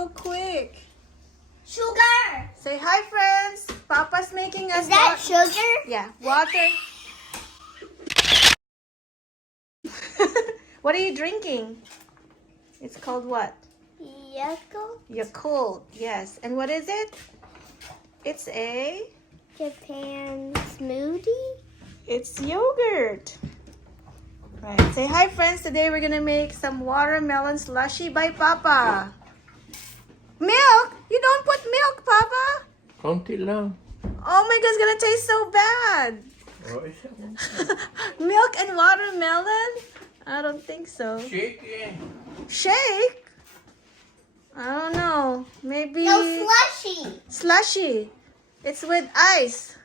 so quick. Sugar. Say hi, friends. Papa's making us. Is that sugar? Yeah, water. What are you drinking? It's called what? Yakult. Yakult. Yes. And what is it? It's a. Japan smoothie. It's yogurt. Right. Say hi, friends. Today we're gonna make some watermelon slushy by Papa. Milk? You don't put milk, Papa? Konti lang. Oh my God, it's gonna taste so bad. Oh, isa. Milk and watermelon? I don't think so. Shake eh. Shake? I don't know. Maybe. No slushy. Slushy. It's with ice.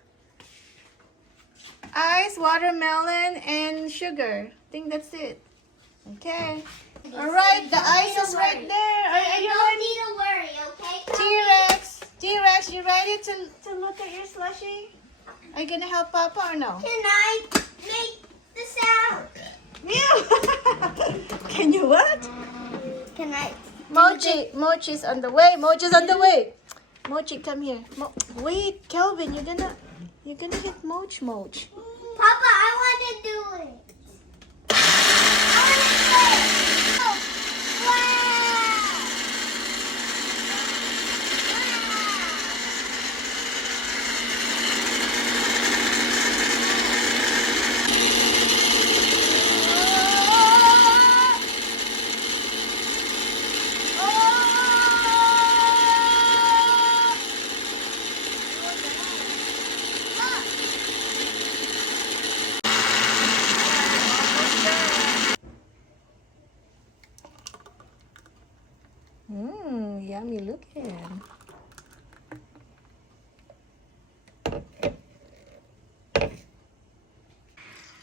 Ice, watermelon, and sugar. I think that's it. Okay. All right, the ice is right there. Are you Don't ready? need to worry, okay? T-Rex. T-Rex, you ready to look at your slushy? Are you gonna help Papa or no? Can I make the sound? Yeah. Can you what? Can I? Mochi's on the way. Mochi's on the way. Mochi, come here. Wait, Kelvin, you're gonna hit Moch. Papa, I want to do it. I want to do it. Oh, wow. Yummy looking.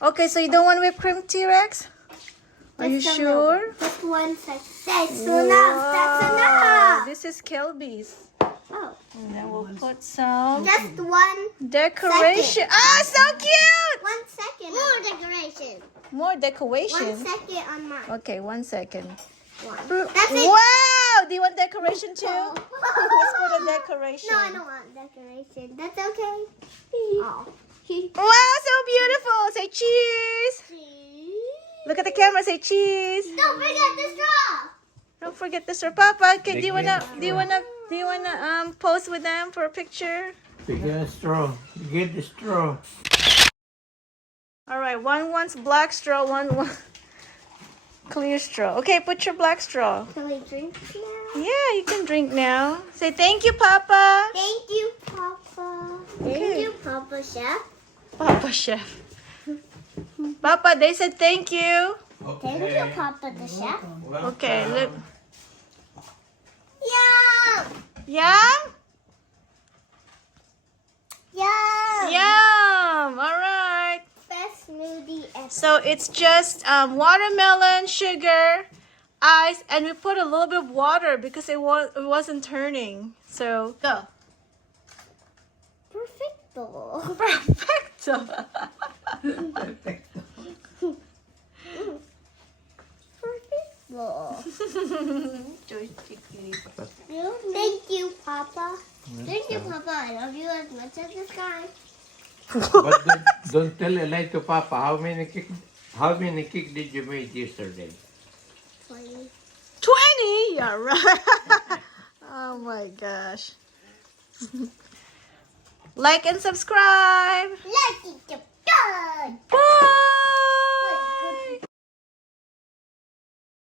Okay, so you don't want whipped cream, T-Rex? Are you Just a sure? little. Just 1 second. That's enough. That's enough. This is Kelby's. Oh. And then we'll put some Just 1 decoration. second. Ah, so cute! 1 second. More decoration. More decoration. 1 second on mine. Okay, 1 second. That's it. Wow! Do you want decoration too? Oh. Let's put a decoration. No, I don't want decoration. That's okay. Oh. Wow, so beautiful! Say cheese! Look at the camera, say cheese! Don't forget the straw. Don't forget this, Papa. Okay, do you wanna pose with them for a picture? You get a straw. You get the straw. All right, one wants black straw, one wants clear straw. Okay, put your black straw. Can we drink now? Yeah, you can drink now. Say thank you, Papa. Thank you, Papa. Okay. Thank you, Papa Chef. Papa Chef. Papa, they said thank you. Thank you, Papa the Chef. Okay, look. Yum! Yum? Yum! Yum! All right. Best smoothie ever. So it's just watermelon, sugar, ice, and we put a little bit of water because it wasn't turning. So go. Perfecto. Perfecto. Perfecto. Thank you, Papa. Thank you, Papa. I love you as much as the sky. But don't tell a lie to Papa. How many cake did you make yesterday? 20. 20? Yeah, right. Oh my gosh. Like and subscribe. Like it, Bye.